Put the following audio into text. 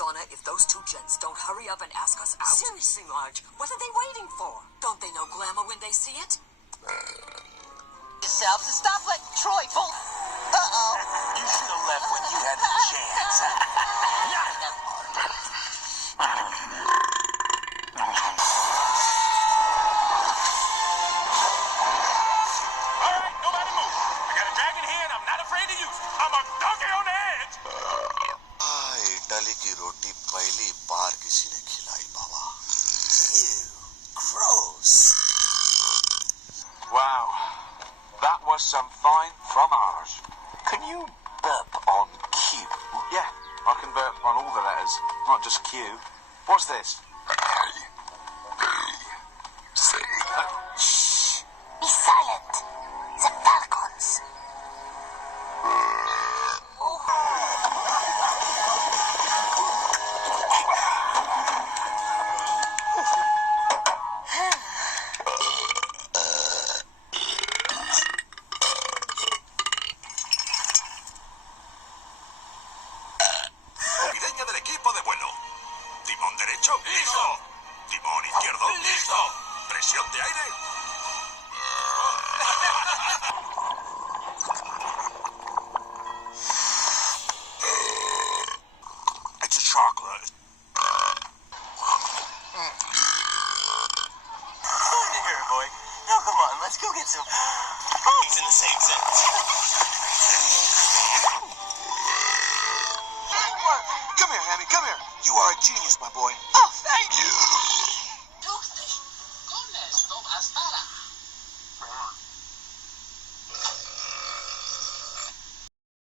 Donna, if those two gents don't hurry up and ask us out... Seriously, Marge, what are they waiting for? Don't they know glamour when they see it? Yourself to stop letting Troy pull. Uh-oh. You should have left when you had the chance. All right, nobody move. I got a dragon here and I'm not afraid to use it. I'm a donkey on the edge. Italy की रोटी पहली बार किसी ने खिलाई बाबा. Ew, gross. Wow, that was some fine fromage. Can you burp on cue? Yeah, I can burp on all the letters, not just Q. What's this? Shh. Be silent. The Falcons. Navideña del equipo de vuelo. Timón derecho. ¡Listo! Timón izquierdo. ¡Listo! Presión de aire. It's a chocolate. Here, boy. Now come on, let's go get some. He's in the same sentence. Come here, Hammy, come here. You are a genius, my boy.